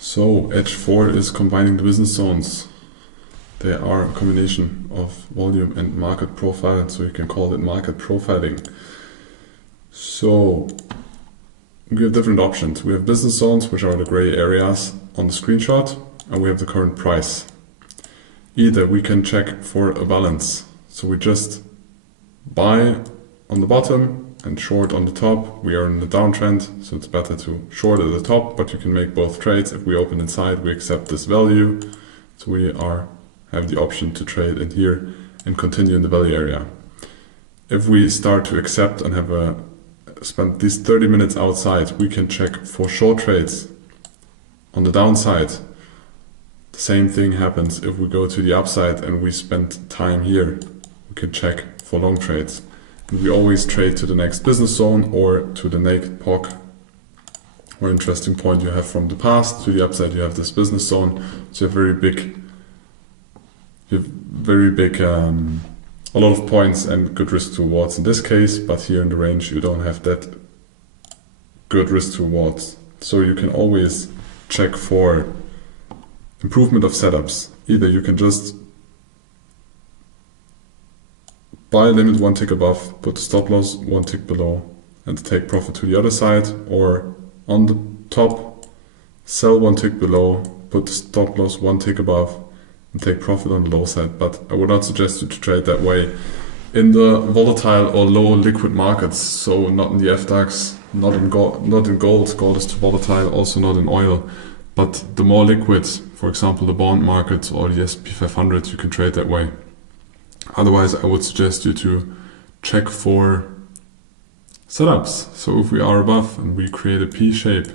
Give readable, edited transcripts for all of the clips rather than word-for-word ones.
So Edge 4 is combining the business zones. They are a combination of volume and market profile, so you can call it market profiling. So we have different options. We have business zones, which are the gray areas on the screenshot, and we have the current price. Either we can check for a balance. So we just buy on the bottom and short on the top. We are in the downtrend, so it's better to short at the top, but you can make both trades. If we open inside, we accept this value. So we have the option to trade in here and continue in the value area. If we start to accept and have spend these 30 minutes outside, we can check for short trades on the downside. The same thing happens if we go to the upside and we spend time here. We can check for long trades. And we always trade to the next business zone or to the naked POC or interesting point you have from the past. To the upside you have this business zone. So you have a lot of points and good risk to rewards in this case, but here in the range you don't have that good risk to rewards. So you can always check for improvement of setups. Either you can just buy limit one tick above, put the stop loss one tick below, and take profit to the other side, or on the top, sell one tick below, put the stop loss one tick above, and take profit on the low side. But I would not suggest you to trade that way in the volatile or low liquid markets. So not in the FDAX, not in gold. Gold is too volatile. Also not in oil. But the more liquid, for example, the bond market or the S&P 500, you can trade that way. Otherwise, I would suggest you to check for setups. So if we are above and we create a P shape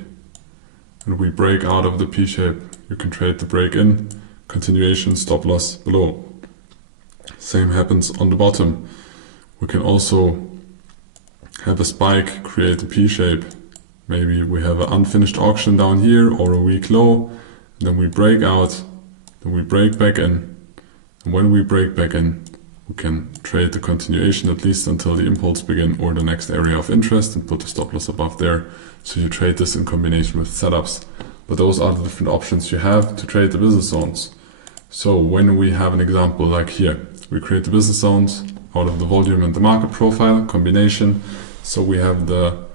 and we break out of the P shape, you can trade the break in, continuation, stop loss below. Same happens on the bottom. We can also have a spike, create a P shape. Maybe we have an unfinished auction down here or a weak low. Then we break out, then we break back in. And when we break back in, we can trade the continuation at least until the impulse begin or the next area of interest and put the stop loss above there. So you trade this in combination with setups. But those are the different options you have to trade the business zones. So when we have an example like here, we create the business zones out of the volume and the market profile combination. So we have the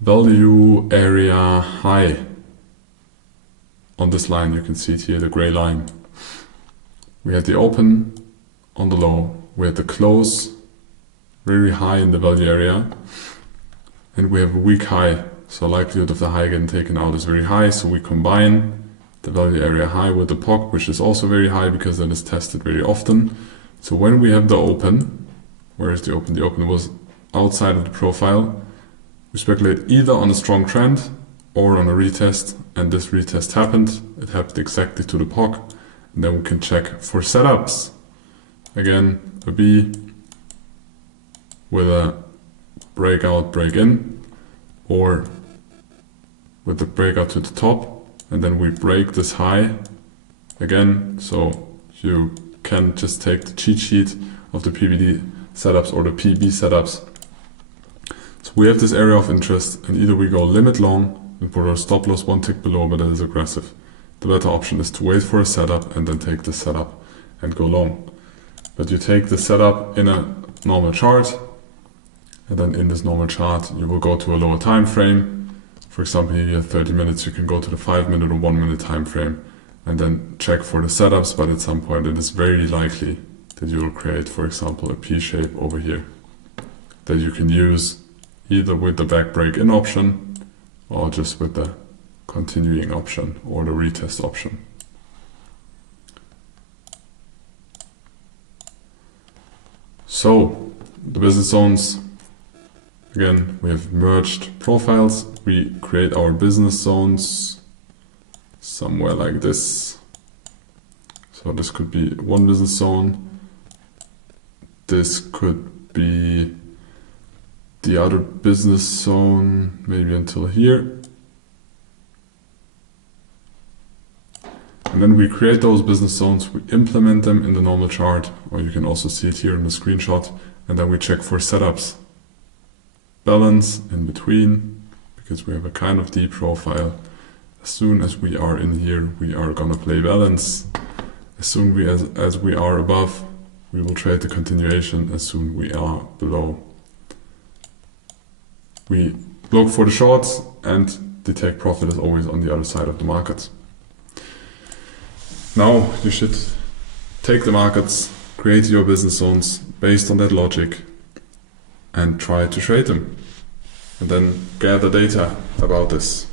value area high on this line. You can see it here, the gray line. We had the open on the low. We had the close very high in the value area. And we have a weak high. So likelihood of the high getting taken out is very high. So we combine the value area high with the POC, which is also very high because that is tested very often. So when we have the open, where is the open? The open was outside of the profile. We speculate either on a strong trend or on a retest, and this retest happened. It happened exactly to the POC. And then we can check for setups. Again, a B with a breakout, break in, or with the breakout to the top, and then we break this high again. So you can just take the cheat sheet of the PBD setups or the PB setups. So we have this area of interest, and either we go limit long and put our stop loss one tick below, but that is aggressive. The better option is to wait for a setup and then take the setup and go long. But you take the setup in a normal chart, and then in this normal chart you will go to a lower time frame. For example, here you have 30 minutes, you can go to the 5-minute or 1-minute time frame and then check for the setups, but at some point it is very likely that you will create, for example, a P shape over here that you can use either with the back break in option or just with the continuing option or the retest option. So the business zones, again, we have merged profiles. We create our business zones somewhere like this. So this could be one business zone. This could be the other business zone, maybe until here. And then we create those business zones, we implement them in the normal chart, or you can also see it here in the screenshot, and then we check for setups. Balance in between, because we have a kind of D profile, As soon as we are in here, we are gonna play balance. As soon as we are above, we will trade the continuation. As soon we are below, we look for the shorts, and the take profit is always on the other side of the market. Now you should take the markets, create your business zones based on that logic, and try to trade them. And then gather data about this.